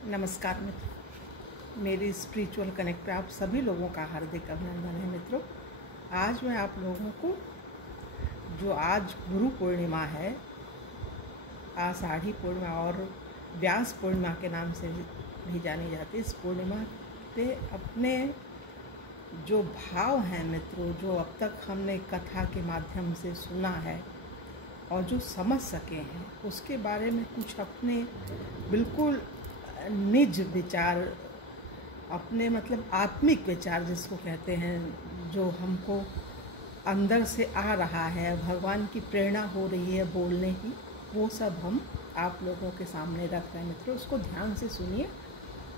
नमस्कार मित्रों, मेरी स्पिरिचुअल कनेक्ट पे आप सभी लोगों का हार्दिक अभिनंदन है। मित्रों, आज मैं आप लोगों को जो आज गुरु पूर्णिमा है, आषाढ़ी पूर्णिमा और व्यास पूर्णिमा के नाम से भी जानी जाती है, इस पूर्णिमा पे अपने जो भाव हैं मित्रों, जो अब तक हमने कथा के माध्यम से सुना है और जो समझ सके हैं, उसके बारे में कुछ अपने बिल्कुल निज विचार, अपने आत्मिक विचार जिसको कहते हैं, जो हमको अंदर से आ रहा है, भगवान की प्रेरणा हो रही है बोलने की, वो सब हम आप लोगों के सामने रख रहे हैं। मित्रों, उसको ध्यान से सुनिए।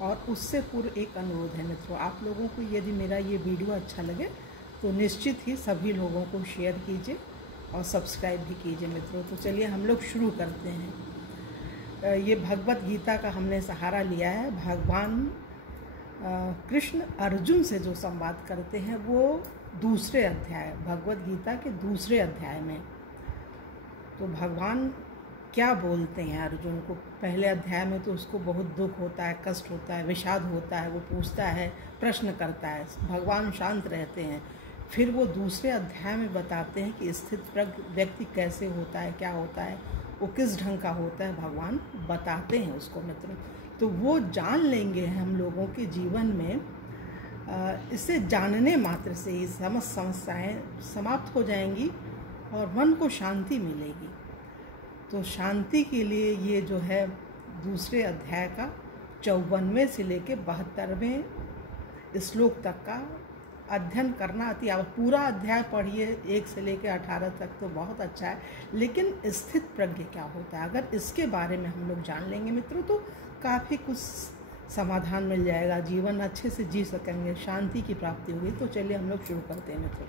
और उससे पूर्व एक अनुरोध है मित्रों, आप लोगों को यदि मेरा ये वीडियो अच्छा लगे तो निश्चित ही सभी लोगों को शेयर कीजिए और सब्सक्राइब भी कीजिए। मित्रों, तो चलिए हम लोग शुरू करते हैं। ये भगवत गीता का हमने सहारा लिया है। भगवान कृष्ण अर्जुन से जो संवाद करते हैं वो दूसरे अध्याय, भगवत गीता के दूसरे अध्याय में। तो भगवान क्या बोलते हैं अर्जुन को? पहले अध्याय में तो उसको बहुत दुख होता है, कष्ट होता है, विषाद होता है, वो पूछता है, प्रश्न करता है, भगवान शांत रहते हैं। फिर वो दूसरे अध्याय में बताते हैं कि स्थित प्रज्ञ व्यक्ति कैसे होता है, क्या होता है, वो किस ढंग का होता है, भगवान बताते हैं उसको। मित्रों, तो वो जान लेंगे हम लोगों के जीवन में। इसे जानने मात्र से ही समस्याएं समाप्त हो जाएंगी और मन को शांति मिलेगी। तो शांति के लिए ये जो है दूसरे अध्याय का 54वें से लेके 72वें श्लोक तक का अध्ययन करना अति आवश्यक। पूरा अध्याय पढ़िए 1 से लेकर 18 तक तो बहुत अच्छा है, लेकिन स्थित प्रज्ञ क्या होता है, अगर इसके बारे में हम लोग जान लेंगे मित्रों तो काफ़ी कुछ समाधान मिल जाएगा, जीवन अच्छे से जी सकेंगे, शांति की प्राप्ति होगी। तो चलिए हम लोग शुरू करते हैं मित्रों।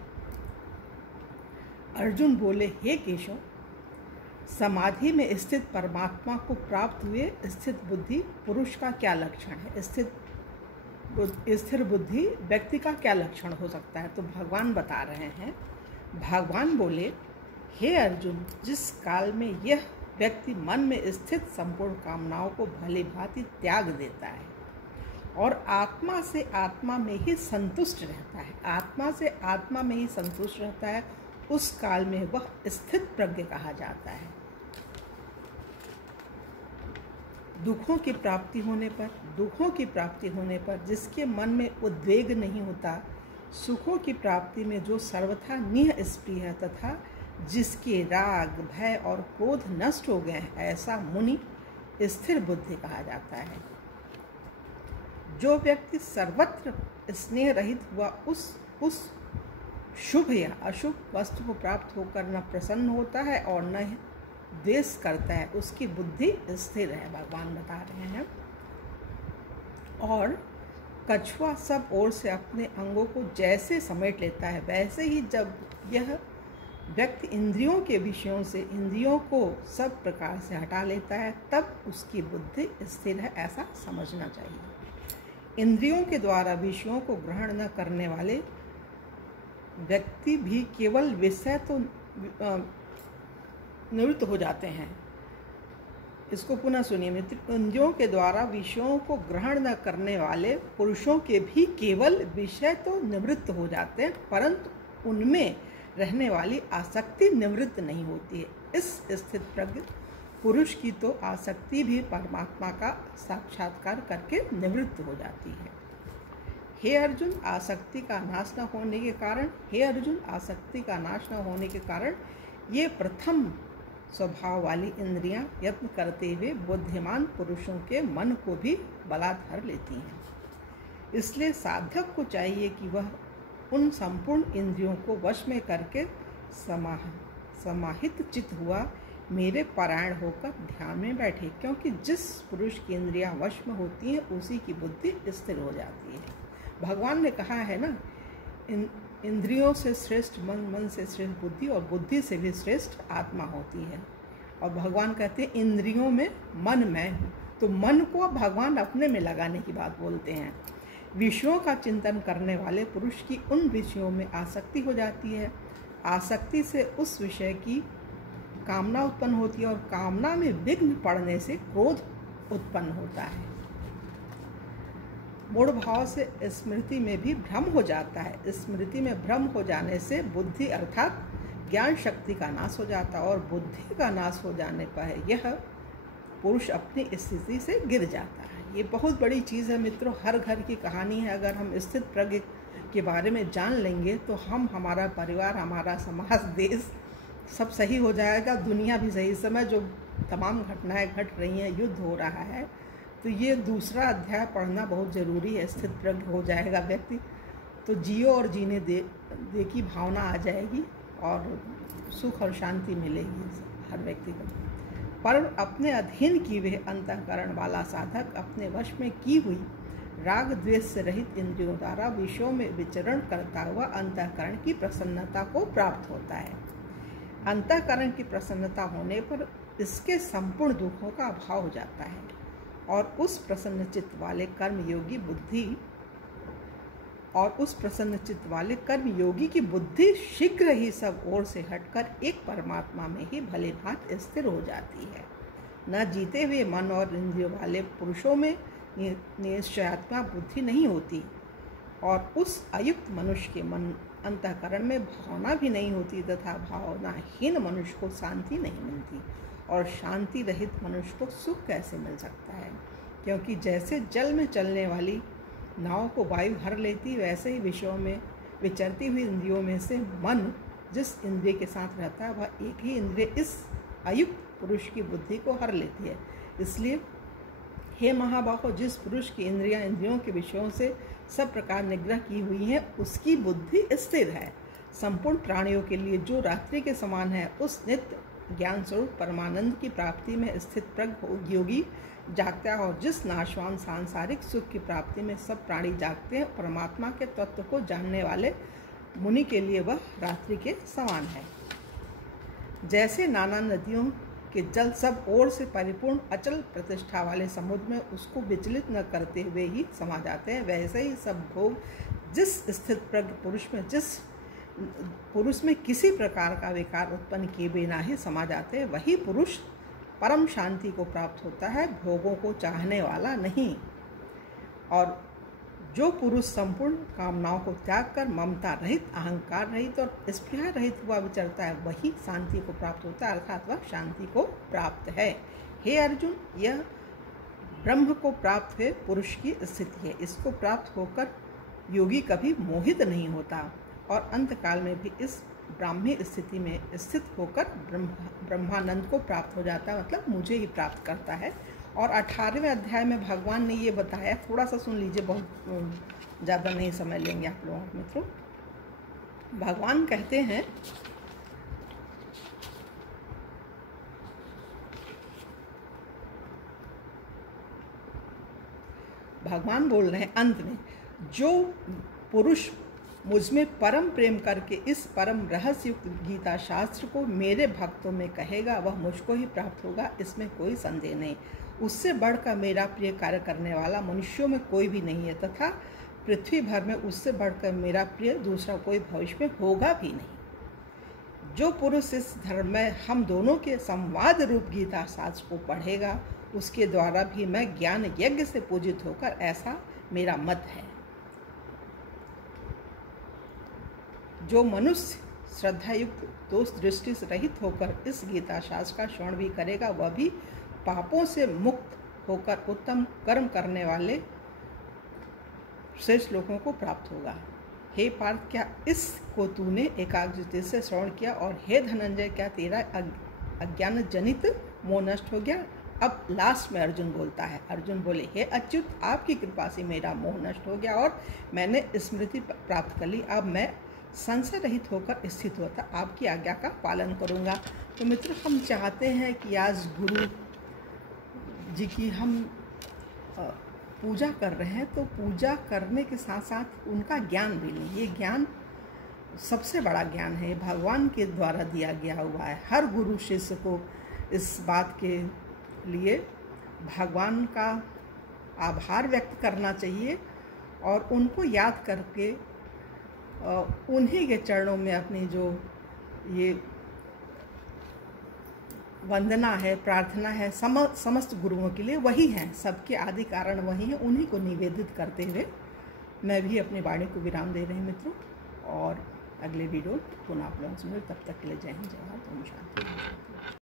अर्जुन बोले, हे केशव, समाधि में स्थित परमात्मा को प्राप्त हुए स्थित बुद्धि पुरुष का क्या लक्षण है? स्थिर बुद्धि व्यक्ति का क्या लक्षण हो सकता है? तो भगवान बता रहे हैं। भगवान बोले, हे अर्जुन, जिस काल में यह व्यक्ति मन में स्थित संपूर्ण कामनाओं को भली भांति त्याग देता है और आत्मा से आत्मा में ही संतुष्ट रहता है, आत्मा से आत्मा में ही संतुष्ट रहता है, उस काल में वह स्थित प्रज्ञ कहा जाता है। दुखों की प्राप्ति होने पर जिसके मन में उद्वेग नहीं होता, सुखों की प्राप्ति में जो सर्वथा निःस्पृह है तथा जिसके राग, भय और क्रोध नष्ट हो गए हैं, ऐसा मुनि स्थिर बुद्धि कहा जाता है। जो व्यक्ति सर्वत्र स्नेह रहित हुआ उस शुभ या अशुभ वस्तु को प्राप्त होकर न प्रसन्न होता है और न द्वेष करता है, उसकी बुद्धि स्थिर है, भगवान बता रहे हैं। और कछुआ सब ओर से अपने अंगों को जैसे समेट लेता है, वैसे ही जब यह व्यक्ति इंद्रियों के विषयों से इंद्रियों को सब प्रकार से हटा लेता है, तब उसकी बुद्धि स्थिर है, ऐसा समझना चाहिए। इंद्रियों के द्वारा विषयों को ग्रहण न करने वाले व्यक्ति भी केवल विषय तो निवृत्त हो जाते हैं। इसको पुनः सुनिए मित्र। इंद्रियों के द्वारा विषयों को ग्रहण न करने वाले पुरुषों के भी केवल विषय तो निवृत्त हो जाते हैं, परंतु उनमें रहने वाली आसक्ति निवृत्त नहीं होती है। इस स्थित प्रज्ञ पुरुष की तो आसक्ति भी परमात्मा का साक्षात्कार करके निवृत्त हो जाती है। हे अर्जुन, आसक्ति का नाश न होने के कारण ये प्रथम स्वभाव वाली इंद्रियां यत्न करते हुए बुद्धिमान पुरुषों के मन को भी बलात्कार लेती हैं। इसलिए साधक को चाहिए कि वह उन संपूर्ण इंद्रियों को वश में करके समाहित चित्त हुआ मेरे परायण होकर ध्यान में बैठे, क्योंकि जिस पुरुष की इंद्रियां वश में होती हैं उसी की बुद्धि स्थिर हो जाती है। भगवान ने कहा है ना, इंद्रियों से श्रेष्ठ मन, मन से श्रेष्ठ बुद्धि और बुद्धि से भी श्रेष्ठ आत्मा होती है। और भगवान कहते हैं इंद्रियों में मन मैं हूँ, तो मन को भगवान अपने में लगाने की बात बोलते हैं। विषयों का चिंतन करने वाले पुरुष की उन विषयों में आसक्ति हो जाती है, आसक्ति से उस विषय की कामना उत्पन्न होती है और कामना में विघ्न पड़ने से क्रोध उत्पन्न होता है। मूढ़ भाव से स्मृति में भी भ्रम हो जाता है। स्मृति में भ्रम हो जाने से बुद्धि अर्थात ज्ञान शक्ति का नाश हो जाता है और बुद्धि का नाश हो जाने पर यह पुरुष अपनी स्थिति से गिर जाता है। ये बहुत बड़ी चीज़ है मित्रों, हर घर की कहानी है। अगर हम स्थित प्रज्ञ के बारे में जान लेंगे तो हम, हमारा परिवार, हमारा समाज, देश सब सही हो जाएगा, दुनिया भी सही। समय जो तमाम घटनाएं घट रही हैं, युद्ध हो रहा है, तो ये दूसरा अध्याय पढ़ना बहुत ज़रूरी है। स्थित प्रज्ञ हो जाएगा व्यक्ति तो जियो और जीने दे की भावना आ जाएगी और सुख और शांति मिलेगी हर व्यक्ति को। पर अपने अधीन की हुए अंतःकरण वाला साधक अपने वश में की हुई राग द्वेष से रहित इंद्रियों द्वारा विषयों में विचरण करता हुआ अंतःकरण की प्रसन्नता को प्राप्त होता है। अंतःकरण की प्रसन्नता होने पर इसके संपूर्ण दुखों का अभाव हो जाता है और उस प्रसन्न चित्त वाले कर्मयोगी की बुद्धि शीघ्र ही सब ओर से हटकर एक परमात्मा में ही भली भांति स्थिर हो जाती है। न जीते हुए मन और इंद्रियों वाले पुरुषों में निश्चयात्मक बुद्धि नहीं होती और उस अयुक्त मनुष्य के मन अंतःकरण में भावना भी नहीं होती तथा भावनाहीन मनुष्य को शांति नहीं मिलती। और शांति रहित मनुष्य को सुख कैसे मिल सकता है? क्योंकि जैसे जल में चलने वाली नाव को वायु हर लेती, वैसे ही विषयों में विचरती हुई इंद्रियों में से मन जिस इंद्रिय के साथ रहता है वह एक ही इंद्रिय इस अयुक्त पुरुष की बुद्धि को हर लेती है। इसलिए हे महाबाहो, जिस पुरुष की इंद्रियों के विषयों से सब प्रकार निग्रह की हुई है उसकी बुद्धि स्थिर है। संपूर्ण प्राणियों के लिए जो रात्रि के समान है, उस नित्य ज्ञान स्वरूप परमानंद की प्राप्ति में स्थित प्रज्ञ योगी जागता है और जिस नाशवान सांसारिक सुख की प्राप्ति में सब प्राणी जागते हैं, परमात्मा के तत्व को जानने वाले मुनि के लिए वह रात्रि के समान है। जैसे नाना नदियों के जल सब ओर से परिपूर्ण अचल प्रतिष्ठा वाले समुद्र में उसको विचलित न करते हुए ही समा जाते हैं, वैसे ही सब भोग जिस स्थित प्रज्ञ पुरुष में किसी प्रकार का विकार उत्पन्न किए बिना ही समा जाते हैं, वही पुरुष परम शांति को प्राप्त होता है, भोगों को चाहने वाला नहीं। और जो पुरुष संपूर्ण कामनाओं को त्याग कर ममता रहित, अहंकार रहित और स्पृहा रहित हुआ विचरता है, वही शांति को प्राप्त होता है, अर्थात वह शांति को प्राप्त है। हे अर्जुन, यह ब्रह्म को प्राप्त हुए पुरुष की स्थिति है। इसको प्राप्त होकर योगी कभी मोहित नहीं होता और अंतकाल में भी इस ब्राह्मी स्थिति में स्थित होकर ब्रह्मानंद को प्राप्त हो जाता है, मतलब मुझे ही प्राप्त करता है। और 18वें अध्याय में भगवान ने ये बताया, थोड़ा सा सुन लीजिए, बहुत ज़्यादा नहीं समय लेंगे आप लोग मित्रों। भगवान कहते हैं, भगवान बोल रहे हैं अंत में, जो पुरुष मुझ में परम प्रेम करके इस परम रहस्युक्त गीता शास्त्र को मेरे भक्तों में कहेगा, वह मुझको ही प्राप्त होगा, इसमें कोई संदेह नहीं। उससे बढ़कर मेरा प्रिय कार्य करने वाला मनुष्यों में कोई भी नहीं है तथा पृथ्वी भर में उससे बढ़कर मेरा प्रिय दूसरा कोई भविष्य में होगा भी नहीं। जो पुरुष इस धर्म में हम दोनों के संवाद रूप गीता शास्त्र को पढ़ेगा, उसके द्वारा भी मैं ज्ञान यज्ञ से पूजित होकर, ऐसा मेरा मत है। जो मनुष्य श्रद्धायुक्त दोष दृष्टि से रहित होकर इस गीता शास्त्र का श्रवण भी करेगा, वह भी पापों से मुक्त होकर उत्तम कर्म करने वाले श्रेष्ठ लोगों को प्राप्त होगा। हे पार्थ, क्या इसको तूने एकाग्रचित्त से श्रवण किया? और हे धनंजय, क्या तेरा अज्ञान जनित मोह नष्ट हो गया? अब लास्ट में अर्जुन बोलता है। अर्जुन बोले, हे अच्युत, आपकी कृपा से मेरा मोह नष्ट हो गया और मैंने स्मृति प्राप्त कर ली। अब मैं संशय रहित होकर स्थित होता आपकी आज्ञा का पालन करूँगा। तो मित्र, हम चाहते हैं कि आज गुरु जी की हम पूजा कर रहे हैं, तो पूजा करने के साथ साथ उनका ज्ञान भी लें। ये ज्ञान सबसे बड़ा ज्ञान है, भगवान के द्वारा दिया गया हुआ है। हर गुरु शिष्य को इस बात के लिए भगवान का आभार व्यक्त करना चाहिए और उनको याद करके उन्हीं के चरणों में अपनी जो ये वंदना है, प्रार्थना है समस्त गुरुओं के लिए वही हैं, सबके आदि कारण वही हैं। उन्हीं को निवेदित करते हुए मैं भी अपनी वाणी को विराम दे रही हूँ मित्रों। और अगले वीडियो पुनः आप लोगों से मिले, तब तक के लिए जय हिंद, जय भारत, ओम शांति।